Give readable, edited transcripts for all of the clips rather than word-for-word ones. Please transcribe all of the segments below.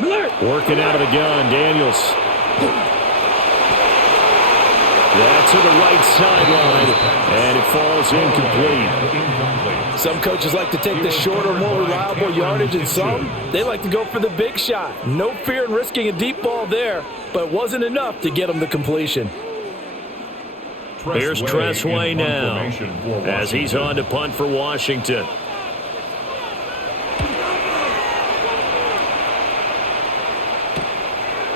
Working out of the gun, Daniels. That's to the right sideline, and it falls incomplete. Some coaches like to take the shorter, more reliable yardage, and some, they like to go for the big shot. No fear in risking a deep ball there, but it wasn't enough to get them the completion. Here's Tressway now, as he's on to punt for Washington.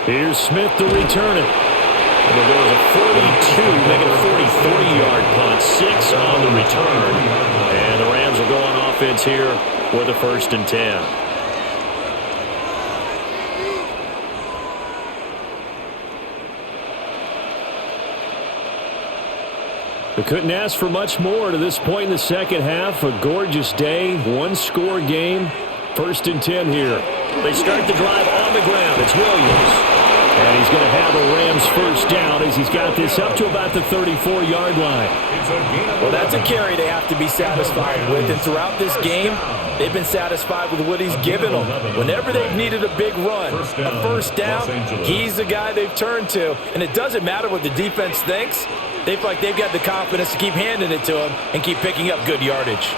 Here's Smith to return it. And it goes a 42, making a 40-yard punt, 6 on the return. And the Rams will go on offense here with a 1st and 10. We couldn't ask for much more to this point in the second half. A gorgeous day, one-score game, 1st and 10 here. They start the drive on the ground. It's Williams. And he's going to have a Rams 1st down as he's got this up to about the 34-yard line. Well, that's a carry they have to be satisfied with. And throughout this game, they've been satisfied with what he's given them. Whenever they've needed a big run, a 1st down, he's the guy they've turned to. And it doesn't matter what the defense thinks. They feel like they've got the confidence to keep handing it to him and keep picking up good yardage.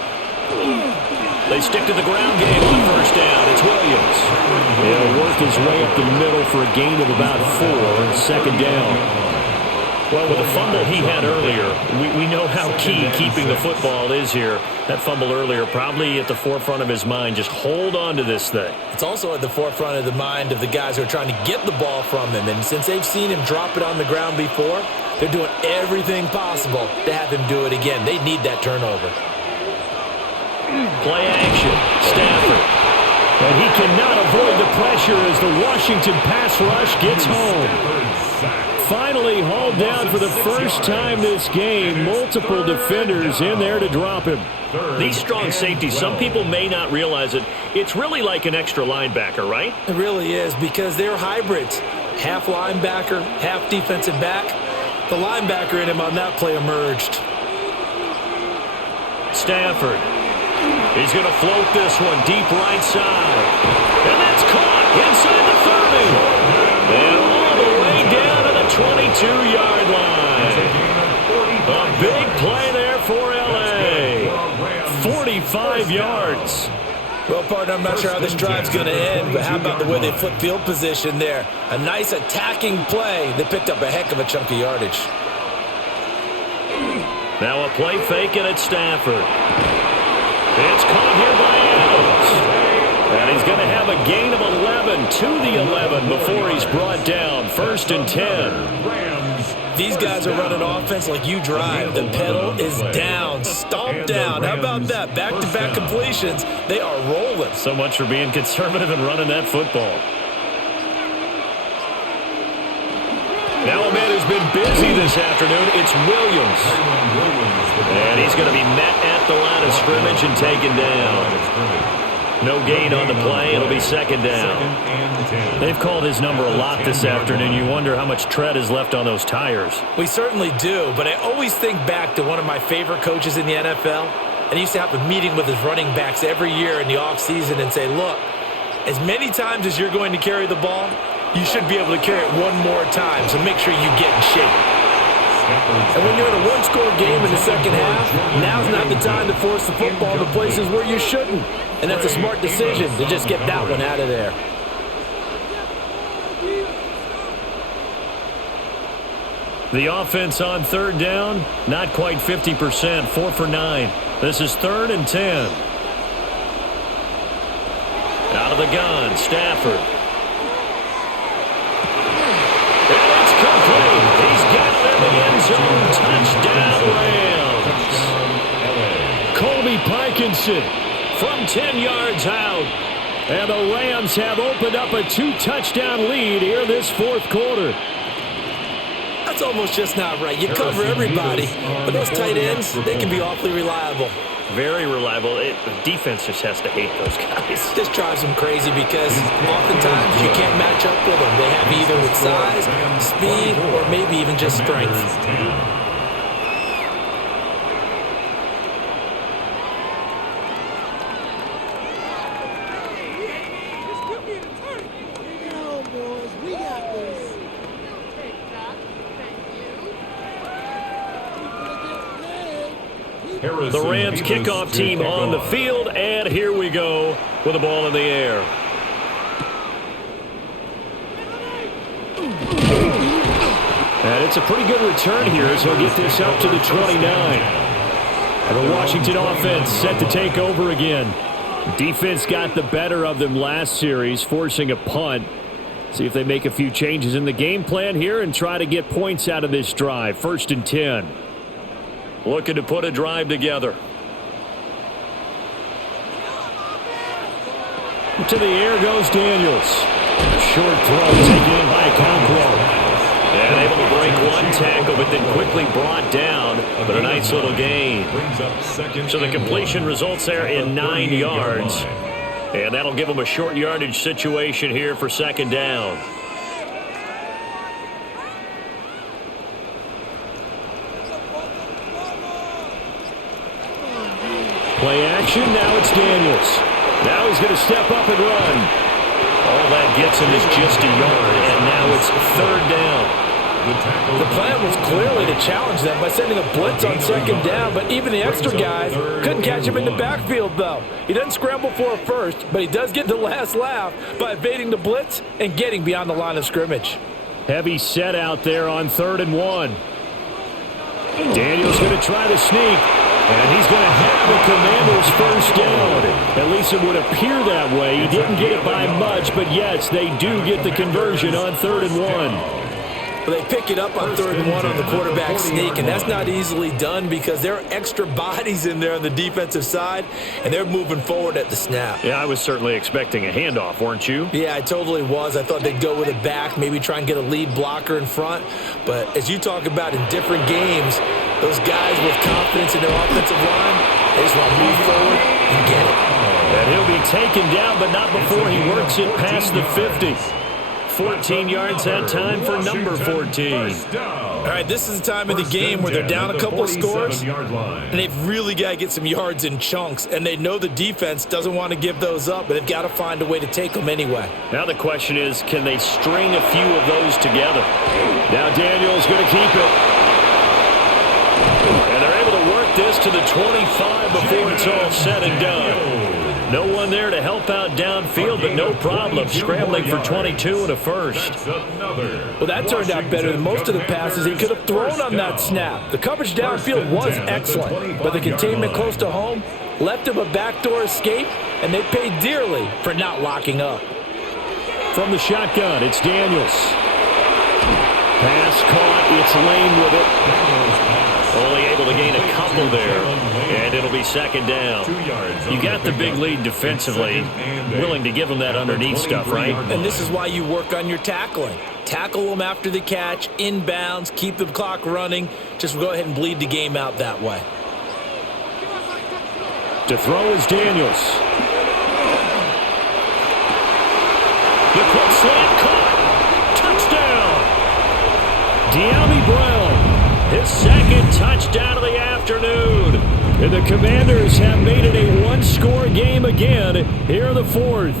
They stick to the ground game on 1st down. It's Williams. He'll work his way up the middle for a gain of about 4, 2nd down. Well, with the fumble he had earlier, we know how key keeping the football is here. That fumble earlier probably at the forefront of his mind. Just hold on to this thing. It's also at the forefront of the mind of the guys who are trying to get the ball from him. And since they've seen him drop it on the ground before, they're doing everything possible to have him do it again. They need that turnover. Play action. Stafford. And he cannot avoid the pressure as the Washington pass rush gets home. Finally hauled down for the first time this game. Multiple defenders in there to drop him. These strong safeties, some people may not realize it. It's really like an extra linebacker, right? It really is, because they're hybrids. Half linebacker, half defensive back. The linebacker in him on that play emerged. Stafford. He's going to float this one deep right side. And that's caught inside the 30. And all the way down to the 22-yard line. A big play there for L.A. 45 yards. Well, partner, I'm not sure how this drive's going to end, but how about the way they flip field position there? A nice attacking play. They picked up a heck of a chunk of yardage. Now a play fake, and it's Stafford. It's caught here by Adams. And he's going to have a gain of 11 to the 11 before he's brought down. 1st and 10. These guys are running offense like you drive. The pedal is down, stomped down. How about that? Back-to-back completions. They are rolling. So much for being conservative and running that football. Now a man who's been busy this afternoon, it's Williams. And he's going to be met at the line of scrimmage and taken down. No gain on the play. It'll be 2nd down. They've called his number a lot this afternoon. You wonder how much tread is left on those tires. We certainly do, but I always think back to one of my favorite coaches in the NFL. And he used to have a meeting with his running backs every year in the offseason and say, look, as many times as you're going to carry the ball, you should be able to carry it one more time, so make sure you get in shape. And when you're in a one-score game in the second half, now's not the time to force the football to places where you shouldn't. And that's a smart decision to just get that one out of there. The offense on 3rd down, not quite 50%, 4 for 9. This is 3rd and 10. Out of the gun, Stafford. Complete. He's got it in the end zone. Touchdown, Rams. Colby Parkinson from 10 yards out. And the Rams have opened up a 2-touchdown lead here this 4th quarter. That's almost just not right. You cover everybody. But those tight ends, they can be awfully reliable. Very reliable. The defense just has to hate those guys. This drives them crazy because oftentimes you can't match up with them. They have either with size, speed, or maybe even just strength. The Rams kickoff team on the field, and here we go with the ball in the air. And it's a pretty good return here as he'll get this up to the 29. And the Washington offense set to take over again. Defense got the better of them last series, forcing a punt. See if they make a few changes in the game plan here and try to get points out of this drive. 1st and 10. Looking to put a drive together. To the air goes Daniels. A short throw taken in by Conquo. And able to break one tackle, but then quickly brought down. But a nice little gain. So the completion results there in 9 yards. And that'll give them a short yardage situation here for 2nd down. Play action, now it's Daniels. Now he's going to step up and run. All that gets him is just a yard, and now it's 3rd down. The plan was clearly to challenge them by sending a blitz on 2nd down, but even the extra guys couldn't catch him in the backfield, though. He doesn't scramble for a first, but he does get the last laugh by evading the blitz and getting beyond the line of scrimmage. Heavy set out there on 3rd and 1. Daniels going to try to sneak, and he's going to have the Commanders' 1st down. At least it would appear that way. He didn't get it by much, but yes, they do get the conversion on 3rd and 1. They pick it up on 3rd and 1 on the quarterback sneak, and that's not easily done because there are extra bodies in there on the defensive side, and they're moving forward at the snap. Yeah, I was certainly expecting a handoff, weren't you? Yeah, I totally was. I thought they'd go with it back, maybe try and get a lead blocker in front. But as you talk about in different games, those guys with confidence in their offensive line, they just want to move forward and get it. And he'll be taken down, but not before he works it past the 50. 14 yards that time for number 14. All right, this is the time of the game where they're down a couple of scores, and they've really got to get some yards in chunks, and they know the defense doesn't want to give those up, but they've got to find a way to take them anyway. Now the question is, can they string a few of those together? Now Daniels going to keep it. And they're able to work this to the 25 before it's all said and done. No one there to help out downfield, but no problem scrambling for 22 and a first. Well, that turned out better than most of the passes he could have thrown on that snap. The coverage downfield was excellent, but the containment close to home left him a backdoor escape, and they paid dearly for not locking up. From the shotgun, it's Daniels. Pass caught, it's Lane with it. Only able to gain a couple there, and it'll be 2nd down. You got the big lead defensively, willing to give them that underneath stuff, right? And this is why you work on your tackling. Tackle them after the catch, inbounds, keep the clock running. Just go ahead and bleed the game out that way. To throw is Daniels. The quick slant caught. Touchdown. De'Ami Brown. His 2nd touchdown of the afternoon. And the Commanders have made it a one-score game again here in the 4th.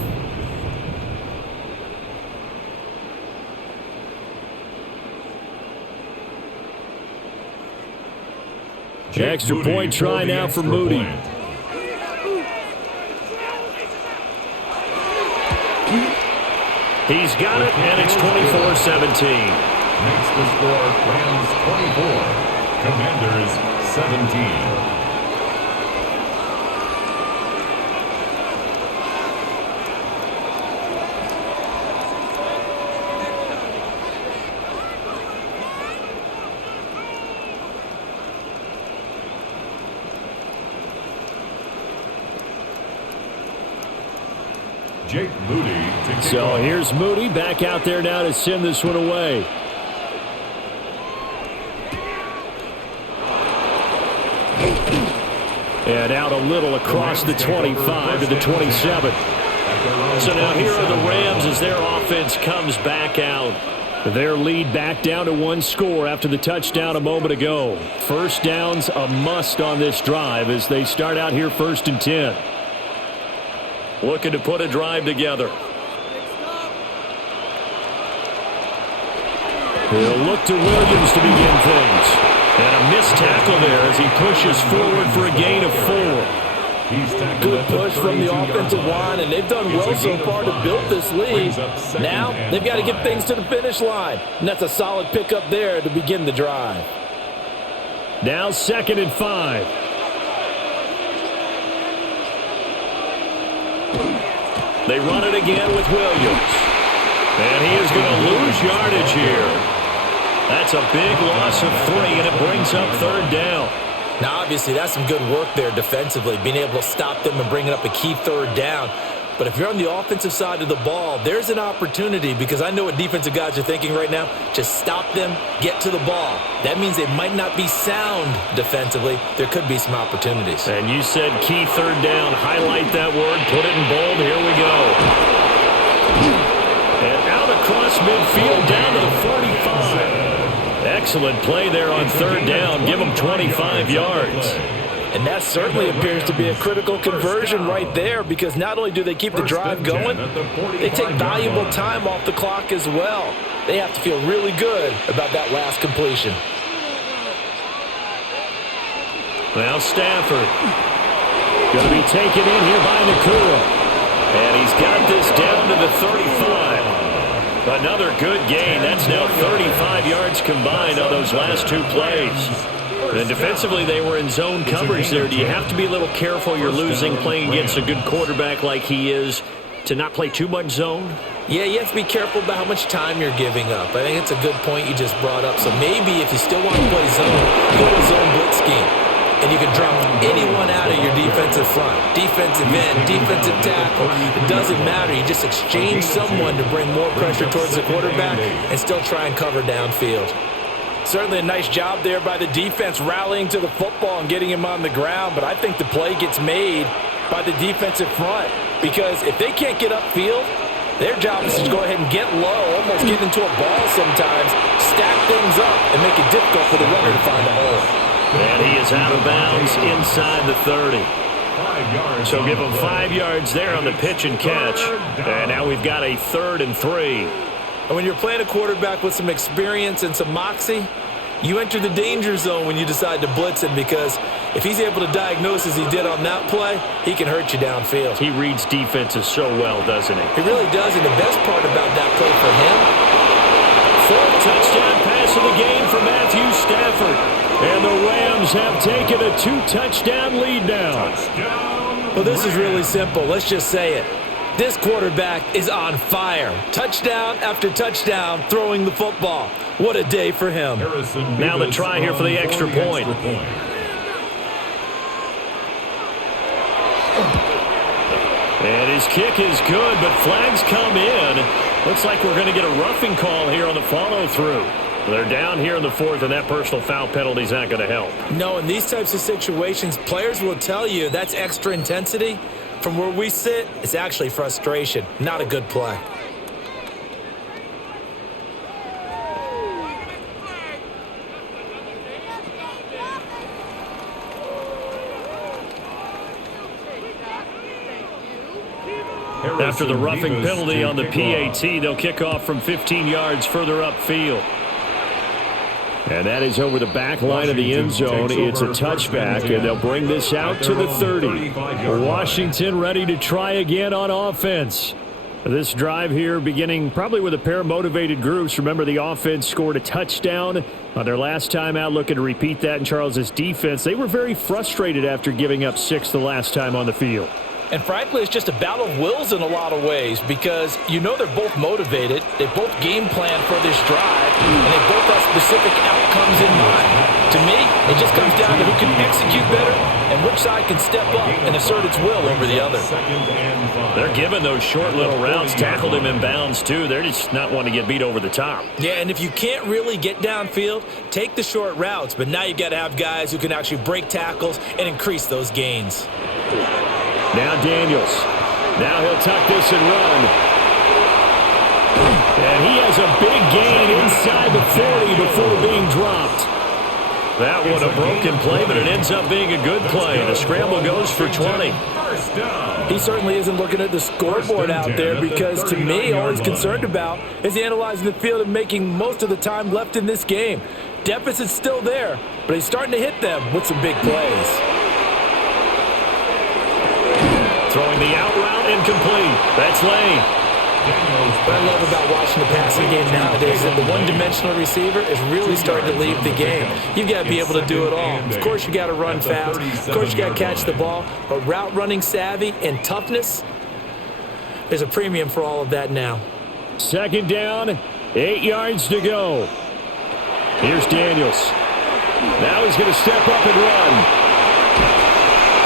Extra point try now for Moody. He's got it, and it's 24-17. Makes the score Rams 24, Commanders 17. Jake Moody. So here's Moody back out there now to send this one away. And out a little across the 25 to the 27. So now here are the Rams as their offense comes back out. Their lead back down to one score after the touchdown a moment ago. First down's a must on this drive as they start out here 1st and 10. Looking to put a drive together. He'll look to Williams to begin things. And a missed tackle there as he pushes forward for a gain of 4. Good push from the offensive line, and they've done well so far to build this lead. Now they've got to get things to the finish line, and that's a solid pickup there to begin the drive. Now 2nd and 5. They run it again with Williams. And he is going to lose yardage here. That's a big loss of 3, and it brings up 3rd down. Now, obviously, that's some good work there defensively, being able to stop them and bringing up a key 3rd down. But if you're on the offensive side of the ball, there's an opportunity, because I know what defensive guys are thinking right now. Just stop them, get to the ball. That means they might not be sound defensively. There could be some opportunities. And you said key 3rd down. Highlight that word. Put it in bold. Here we go. And out across midfield down to the 45. Excellent play there on 3rd down. Give them 25 yards. And that certainly appears to be a critical conversion right there, because not only do they keep the drive going, they take valuable time off the clock as well. They have to feel really good about that last completion. Now Stafford going to be taken in here by Nakua. And he's got this down to the 35. Another good gain. That's now 35 yards combined on those last 2 plays. And defensively, they were in zone coverage there. Do you have to be a little careful? You're losing playing against a good quarterback like he is to not play too much zone? Yeah, you have to be careful about how much time you're giving up. I think it's a good point you just brought up. So maybe if you still want to play zone, go to zone blitz scheme. And you can drop anyone out of your defensive front. Defensive end, defensive tackle. It doesn't matter. You just exchange someone to bring more pressure towards the quarterback and still try and cover downfield. Certainly a nice job there by the defense rallying to the football and getting him on the ground. But I think the play gets made by the defensive front, because if they can't get upfield, their job is to go ahead and get low, almost get into a ball sometimes, stack things up, and make it difficult for the runner to find a hole. And he is out of bounds inside the 30. So give him 5 yards there on the pitch and catch. And now we've got a 3rd and 3. And when you're playing a quarterback with some experience and some moxie, you enter the danger zone when you decide to blitz him, because if he's able to diagnose as he did on that play, he can hurt you downfield. He reads defenses so well, doesn't he? He really does, and the best part about that play for him, 4th touchdown pass of the game for Matthew Stafford. And the Rams have taken a 2-touchdown lead now. Well, this is really simple. Let's just say it. This quarterback is on fire. Touchdown after touchdown throwing the football. What a day for him. Now the try here for the extra point. And his kick is good, but flags come in. Looks like we're going to get a roughing call here on the follow-through. They're down here in the 4th, and that personal foul penalty is not going to help. No, in these types of situations, players will tell you that's extra intensity. From where we sit, it's actually frustration. Not a good play. After the roughing penalty on the PAT, they'll kick off from 15 yards further upfield. And that is over the back line of the end zone. It's a touchback, and they'll bring this out to the 30. Washington ready to try again on offense. This drive here beginning probably with a pair of motivated groups. Remember, the offense scored a touchdown on their last time out, looking to repeat that in Charles's defense. They were very frustrated after giving up 6 the last time on the field. And frankly, it's just a battle of wills in a lot of ways, because you know they're both motivated. They both game plan for this drive, and they both have specific outcomes in mind. To me, it just comes down to who can execute better and which side can step up and assert its will over the other. They're giving those short little routes. Tackled him in bounds, too. They're just not wanting to get beat over the top. Yeah, and if you can't really get downfield, take the short routes. But now you've got to have guys who can actually break tackles and increase those gains. Now Daniels. Now he'll tuck this and run. And he has a big gain inside the 40 before being dropped. That one a broken play, but it ends up being a good play. The scramble goes for 20. He certainly isn't looking at the scoreboard out there, because to me, all he's concerned about is analyzing the field and making most of the time left in this game. deficit's still there, but he's starting to hit them with some big plays. Throwing the out route incomplete. That's Lane. What I love about watching the passing game nowadays is that the one-dimensional receiver is really starting to leave the game. You've got to be able to do it all. Of course, you got to run fast. Of course, you got to catch the ball. But route running savvy and toughness, there's a premium for all of that now. Second down, 8 yards to go. Here's Daniels. Now he's going to step up and run.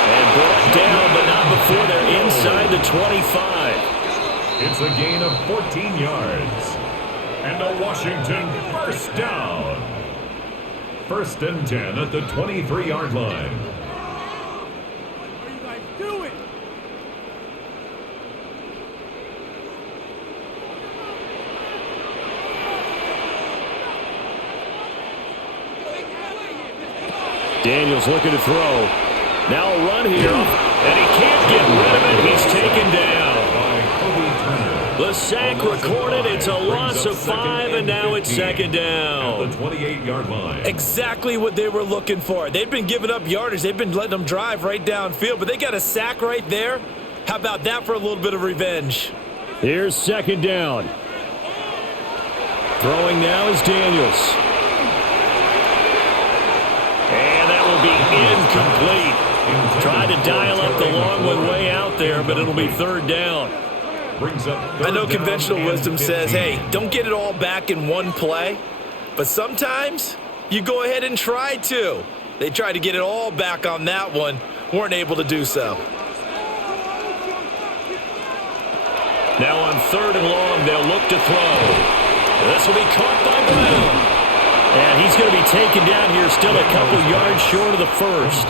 And brought down, but not before they're inside the 25. It's a gain of 14 yards. And a Washington first down. First and 10 at the 23-yard line. What are you guys doing? Daniels looking to throw. Now a run here. And he can't get rid of it. He's taken down. The sack recorded. It's a loss of 5, and now it's second down. At the 28-yard line. Exactly what they were looking for. They've been giving up yardage. They've been letting them drive right downfield, but they got a sack right there. How about that for a little bit of revenge? Here's second down. Throwing now is Daniels. And that will be incomplete. Tried to dial up the long one way out there, but it'll be third down. I know conventional wisdom says, hey, don't get it all back in one play. But sometimes you go ahead and try to. They tried to get it all back on that one. Weren't able to do so. Now on third and long, they'll look to throw. This will be caught by Brown. And he's going to be taken down here, still a couple yards short of the first.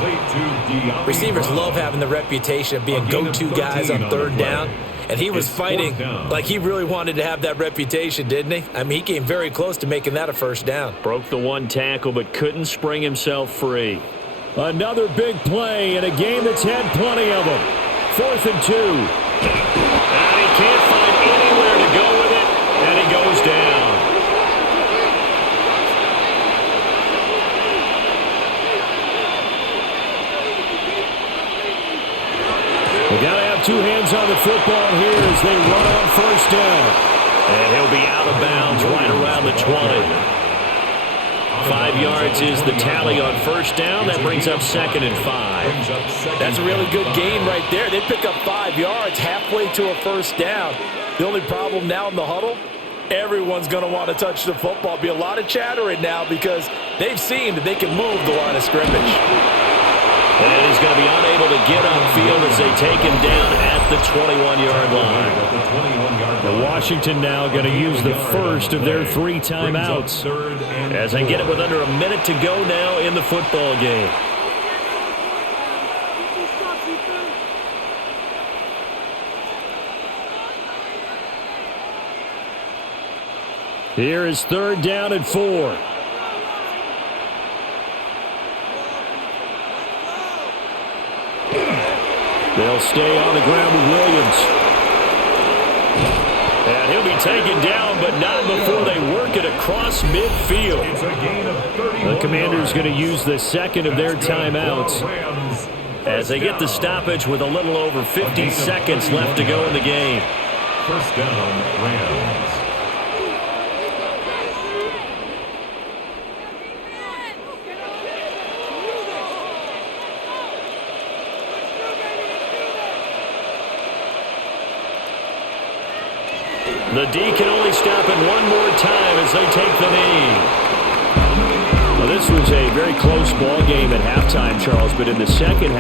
Receivers love having the reputation of being go-to guys on third down. And he was fighting like he really wanted to have that reputation, didn't he? I mean, he came very close to making that a first down. Broke the one tackle, but couldn't spring himself free. Another big play in a game that's had plenty of them. 4th and 2. And he can't find anywhere to go with it, and he goes down. We got to have two hands on the football here as they run on first down. And he'll be out of bounds right around the 20. 5 yards is the tally on first down. That brings up 2nd and 5. That's a really good gain right there. They pick up 5 yards halfway to a first down. The only problem now in the huddle, everyone's going to want to touch the football. Be a lot of chatter right now because they've seen that they can move the line of scrimmage. And he's going to be unable to get upfield as they take him down at the 21-yard line. The Washington now going to use the first of their 3 timeouts as they get it with under a minute to go now in the football game. Here is third down and 4. They'll stay on the ground with Williams. And he'll be taken down, but not before they work it across midfield. The Commanders going to use the second of their timeouts as they get the stoppage with a little over 50 seconds left to go in the game. First down, Rams. The D can only stop it one more time as they take the knee. Well, this was a very close ball game at halftime, Charles, but in the second half,